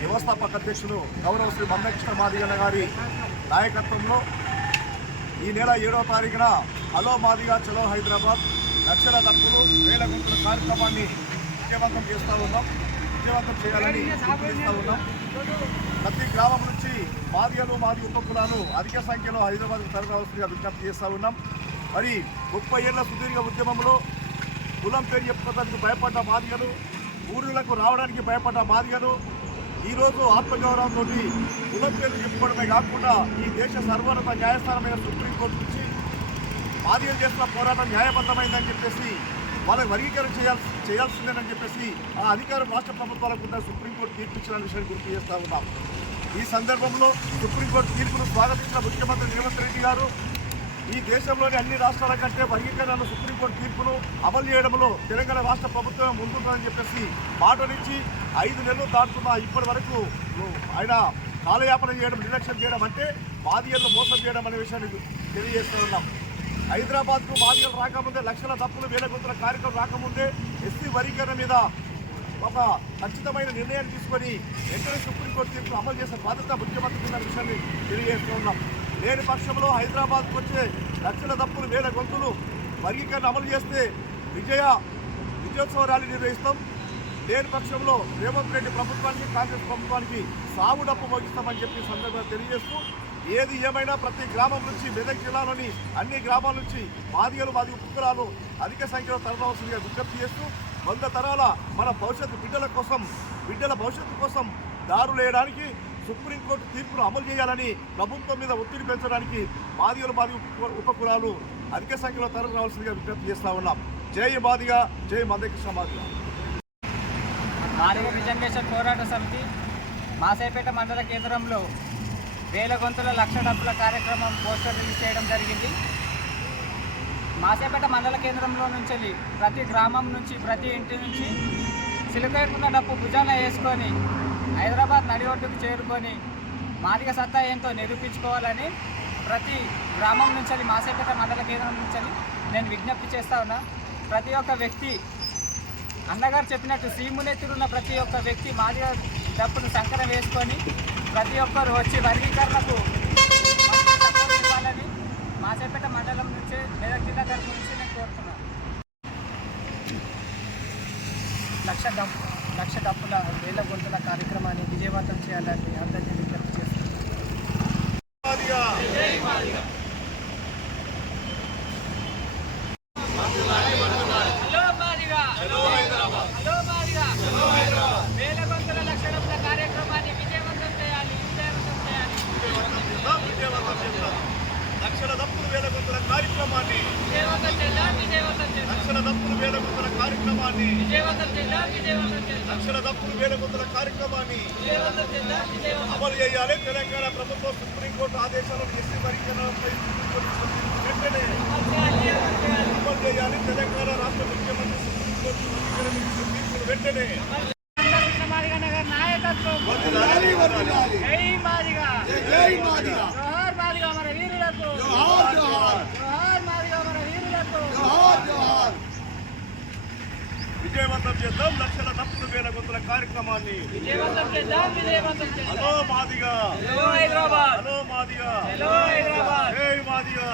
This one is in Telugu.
వ్యవస్థాపక అధ్యక్షులు గౌరవ శ్రీ మందకృష్ణ మాదిగన్న గారి నాయకత్వంలో ఈ నెల ఏడవ తారీఖున హలో మాదిగా చలో హైదరాబాద్ లక్షల దక్కులు వేల గుంటల కార్యక్రమాన్ని విజయవంతం చేస్తూ ఉన్నాం. విజయవంతం చేయాలని చేస్తూ ఉన్నాం. ప్రతి గ్రామం నుంచి మాదిగలు మాది ఉపకులాలు అధిక సంఖ్యలో హైదరాబాద్కు తరలివలసిందిగా విజ్ఞప్తి చేస్తూ ఉన్నాం. మరి ముప్పై ఏళ్ళ సుదీర్ఘ ఉద్యమంలో కులం పేరు చెప్పుకోవడానికి భయపడ్డ మాదిగలు ఊరులకు రావడానికి భయపడ్డ మాదిగలు ఈరోజు ఆత్మగౌరవంతో కులం పేరు చెప్పుకోవడమే కాకుండా ఈ దేశ సర్వోన్నత న్యాయస్థానమైన సుప్రీంకోర్టు నుంచి బాధ్యత చేసిన పోరాటం న్యాయబద్ధమైందని చెప్పేసి వాళ్ళకి వర్గీకరణ చేయాల్సి చేయాల్సిందేనని చెప్పేసి ఆ అధికారం రాష్ట్ర ప్రభుత్వాలకు ఉన్న సుప్రీంకోర్టు తీర్పు ఇచ్చిన విషయాన్ని గుర్తు చేస్తా ఉన్నాం. ఈ సందర్భంలో సుప్రీంకోర్టు తీర్పును స్వాగతించిన ముఖ్యమంత్రి రేవంత్ రెడ్డి గారు ఈ దేశంలోని అన్ని రాష్ట్రాల కంటే వర్గీకరణ సుప్రీంకోర్టు తీర్పును అమలు చేయడంలో తెలంగాణ రాష్ట్ర ప్రభుత్వం ముందుంటుందని చెప్పేసి మాటనిచ్చి ఐదు నెలలు దాటుతున్న ఇప్పటి వరకు ఆయన కాలయాపన చేయడం నిర్లక్ష్యం చేయడం అంటే బాధితులను మోసం చేయడం అనే విషయాన్ని తెలియజేస్తూ ఉన్నాం. హైదరాబాద్కు బాధితులు రాకముందే లక్షల తప్పులు వేల గుంతుల కార్యక్రమం రాకముందే ఎస్సీ వర్గీకరణ మీద ఒక ఖచ్చితమైన నిర్ణయాన్ని తీసుకొని వెంటనే సుప్రీంకోర్టు తీర్పును అమలు చేసే బాధ్యత ముఖ్యమంత్రి ఉన్న విషయాన్ని తెలియజేస్తూ ఉన్నాం. లేని పక్షంలో హైదరాబాద్కు వచ్చే లక్షల తప్పులు వేల గొంతులు వర్గీకరణ అమలు చేస్తే విజయ విజయోత్సవ ర్యాలీ నిర్వహిస్తాం. లేని పక్షంలో రేవంత్ రెడ్డి ప్రభుత్వానికి కాంగ్రెస్ ప్రభుత్వానికి సాగు డప్పు మోగిస్తామని చెప్పి సందర్భంగా తెలియజేస్తూ ఏది ఏమైనా ప్రతి గ్రామం నుంచి మెదక్ జిల్లాలోని అన్ని గ్రామాల నుంచి మాదిగలు మాది కుక్కరాలు అధిక సంఖ్యలో తరలవలసిందిగా విజ్ఞప్తి చేస్తూ వంద తరాల మన భవిష్యత్తు బిడ్డల కోసం బిడ్డల భవిష్యత్తు కోసం దారులు వేయడానికి సుప్రీంకోర్టు తీర్పును అమలు చేయాలని ప్రభుత్వం మీద ఒత్తిడి పెంచడానికి మాదిగలు బాధి ఉప- ఉపకులాలు అధిక సంఖ్యలో తరలి రావాల్సిందిగా విజ్ఞప్తి చేస్తా ఉన్నాం. జై బాధిగా జై మందకృష్ణ బాధిగా మాదిగ రిజర్వేషన్ పోరాట సమితి మాసేపేట మండల కేంద్రంలో వేల గొంతుల లక్ష డబ్బుల కార్యక్రమం పోస్టర్ రిలీజ్ చేయడం జరిగింది. మాసేపేట మండల కేంద్రంలో నుంచి ప్రతి గ్రామం నుంచి ప్రతి ఇంటి నుంచి సిలికైపున్న డప్పు భుజాన వేసుకొని హైదరాబాద్ నడి ఒడ్డుకు చేరుకొని మాదిగ సత్తా ఏంటో నిరూపించుకోవాలని ప్రతి గ్రామం నుంచి మాసేపేట మండల కేంద్రం నుంచి నేను విజ్ఞప్తి చేస్తా ఉన్నా. ప్రతి ఒక్క వ్యక్తి అన్నగారు చెప్పినట్టు సీములెత్తురున్న ప్రతి ఒక్క వ్యక్తి మాదిగ డప్పును సంకరం వేసుకొని ప్రతి ఒక్కరు వచ్చి వర్గీకరణకు ఇవ్వాలని మాసేపేట మండలం నుంచి మెదక్ జిల్లా తరఫు నుంచి నేను కోరుతున్నాను. లక్ష డబ్బు. లక్ష డప్పుల వేల గొంతుల కార్యక్రమాన్ని విజయవంతం చేయాలని అందరినీ విజ్ఞప్తి చేస్తున్నాను మాదిగా హలో మాదిగా హలో మాదిగా వేల గొంతుల లక్ష డప్పుల కార్యక్రమాన్ని విజయవంతం చేయాలి విజయవంతం చేయాలి చేద్దాం, విజయవంతం చేద్దాం. లక్షల దప్పులు వేల గుంతుల కార్యక్రమాన్ని విజయవంతం చేద్దాం విజయవంతం చేద్దాం లక్షల దప్పులు వేల గుంతుల కార్యక్రమాన్ని లక్షల దప్పులు వేల గుంతుల కార్యక్రమాన్ని అమలు చేయాలి. తెలంగాణ ప్రభుత్వం సుప్రీంకోర్టు ఆదేశాలను ఎస్సీ వర్గీకరణపై వెంటనే అమలు చేయాలి. తెలంగాణ రాష్ట్ర ముఖ్యమంత్రి సుప్రీంకోర్టు వర్గీకరణ వెంటనే. జై మాదిగ. జై మాదిగా. జోహార్ మాదిగ మన వీరులకు. జోహార్ జోహార్ జోహార్ మాదిగ మన వీరులకు జోహార్ జోహార్ విజయవంతం చేద్దాం. లక్షల దప్పులు వేల గుంతుల కార్యక్రమాన్ని hello Madiga. Hello Hyderabad. Hello Madiga. Hello Madiga.